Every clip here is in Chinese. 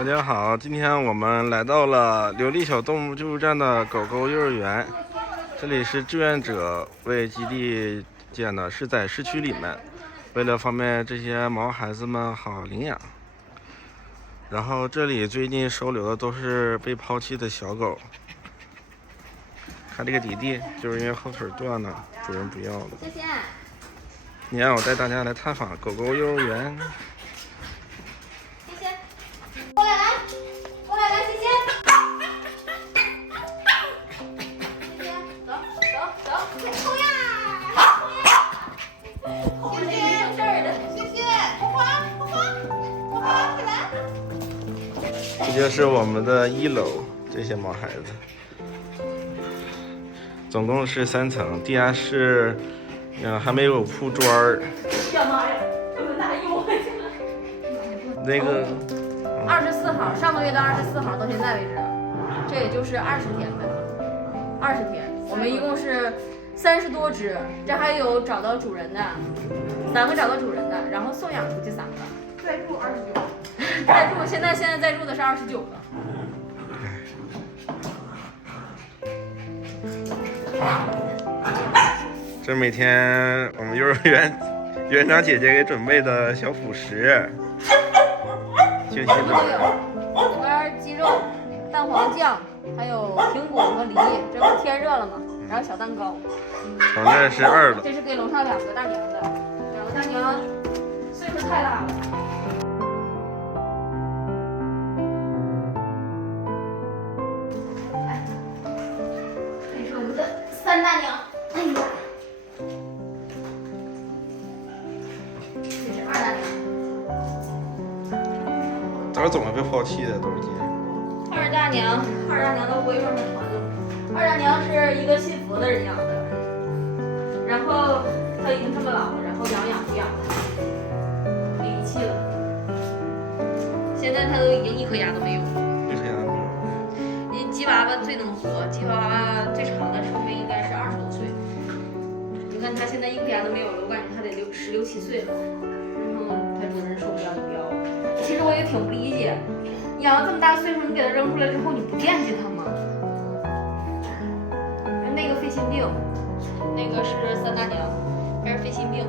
大家好，今天我们来到了琉璃小动物救助站的狗狗幼儿园，这里是志愿者为基地建的，是在市区里面，为了方便这些毛孩子们好领养。然后这里最近收留的都是被抛弃的小狗，看这个迪迪，就是因为后腿断了，主人不要了。谢谢。你让我带大家来探访狗狗幼儿园。谢谢。过来，过来，谢谢。谢谢，走，冲呀！谢谢，没事的，谢谢。花，快来。这就是我们的1楼，这些毛孩子，总共是3层，地下室，还没有铺砖儿。呀妈呀，这么大用！那个24号，上个月的24号到现在为止，这也就是20天呗，20天。我们一共是30多只，这还有找到主人的，3个找到主人的，然后送养出去3个，再住29，现在在住的是29个。这每天我们幼儿园园长姐姐给准备的小辅食，清晰都的。有，里边鸡肉、蛋黄酱，还有苹果和梨，这不天热了吗？然后小蛋糕。我那是2楼。这是给楼上2个大娘的，2个大娘岁数太大了。来，这是我们的3大娘。哎呀，这是2大娘。咋怎么被抛弃的？都是今天。二大娘的我一会儿很团了。2大娘是一个信佛的人养的，然后她已经这么老了，然后养不养的，给遗弃了。现在她都已经1颗牙都没有了。1颗牙都没有。鸡娃娃最能活，鸡娃娃最长的寿命应该是20多岁。你看她现在1颗牙都没有了，我感觉她得16、17岁了。然后她主人受不了就不要了。其实我也挺不理解，养了这么大岁数，你给它扔出来之后，你不惦记它吗？那个肺心病，那个是3大娘，这是肺心病，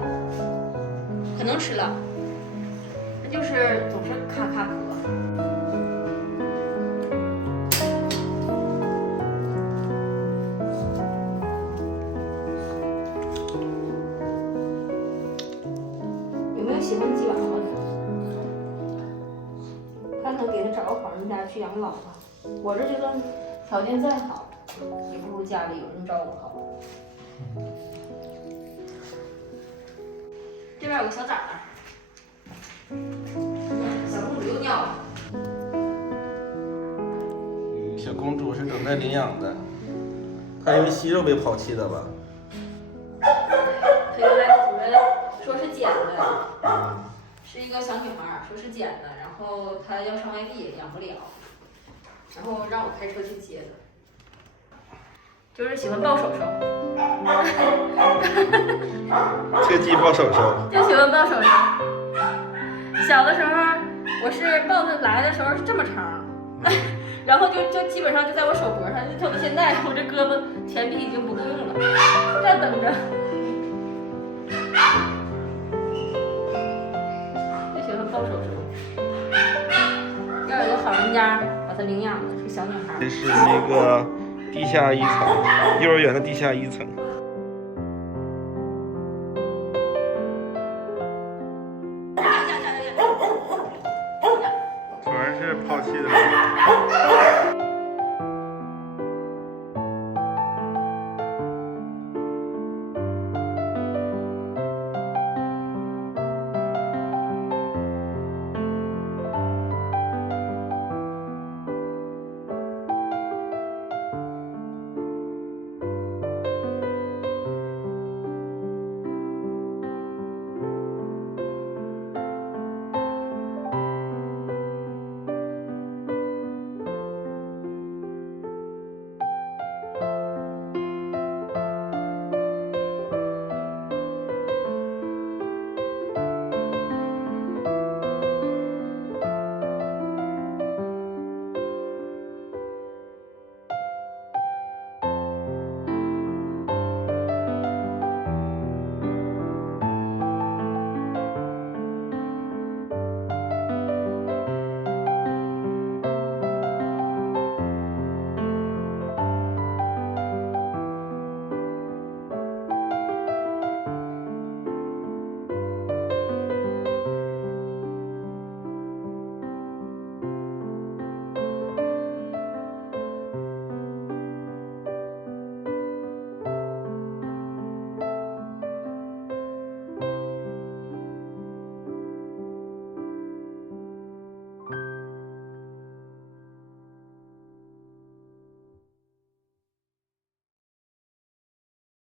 可能吃了，那就是总是咔咔咳。有没有喜欢鸡娃娃的？看看给他找个好人家去养老吧。我这就算条件再好，也不如家里有人照顾好。这边有个小崽儿，小公主又尿了。小公主是等待领养的，她因为息肉被抛弃的吧？她原来主人说是捡的，是一个小女孩，说是捡的，然后她要上外地养不了，然后让我开车去接的。就是喜欢抱手手，特技抱手手，就喜欢抱手手。小的时候，我是抱着来的时候是这么长，然后就基本上就在我手脖上，就特别现在我这胳膊前臂已经不够用了，这样等着。就喜欢抱手手，要有个好人家把她领养了，是个小女孩。这是那个地下1层，幼儿园的地下1层。主人是抛弃的。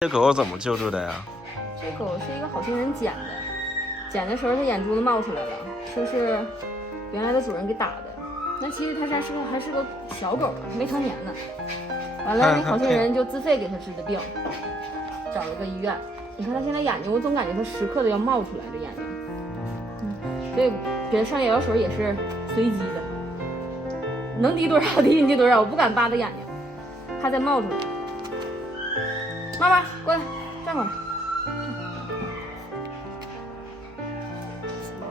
这狗狗怎么救助的呀？这狗是一个好心人捡的，捡的时候它眼珠子冒出来了，说是原来的主人给打的。那其实它还是个小狗，没成年呢。完了，那好心人就自费给它治的病，找了个医院。你看它现在眼睛，我总感觉它时刻的要冒出来，这眼睛。所以给它上眼药水也是随机的，能滴多少滴进去多少，我不敢扒它眼睛，它再冒出来。妈妈过来，站过来。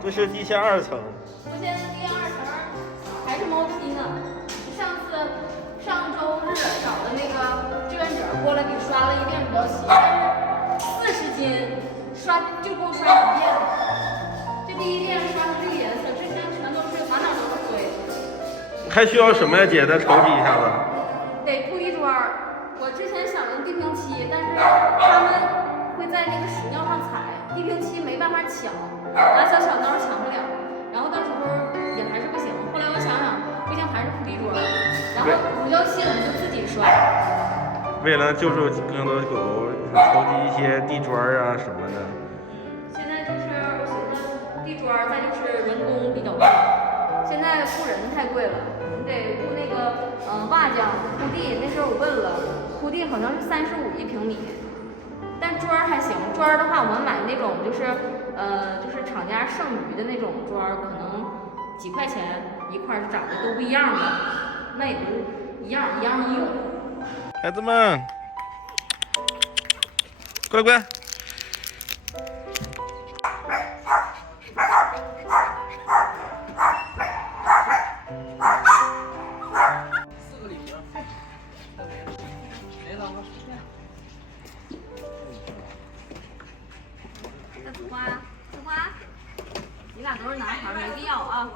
这是地下2层。我现在地下2层还是猫期呢。上周日找的那个志愿者过来给刷了一遍乳胶漆，但是40斤就够刷1遍了。这第一遍刷成这个颜色，这边全都是满哪都是灰。还需要什么呀，姐？再重启一下子。得铺一砖。我之前想用地平漆，但是他们会在那个屎尿上踩，地平漆没办法抢，拿小刀抢不了，然后到时候也还是不行。后来我想想，不行还是铺地砖，然后乳胶漆我们就自己刷。为了救助更多的狗狗，筹集一些地砖啊什么的。现在就是我寻思地砖，再就是人工比较贵。现在雇人太贵了，你得雇那个瓦匠铺地。那时候我问了，铺地好像是35一平米，但砖还行。砖的话，我们买那种就是厂家剩余的那种砖，可能几块钱一块，长得都不一样的，那也不一样能用。孩子们，过来过来。紫花，你俩都是男孩，没必要啊。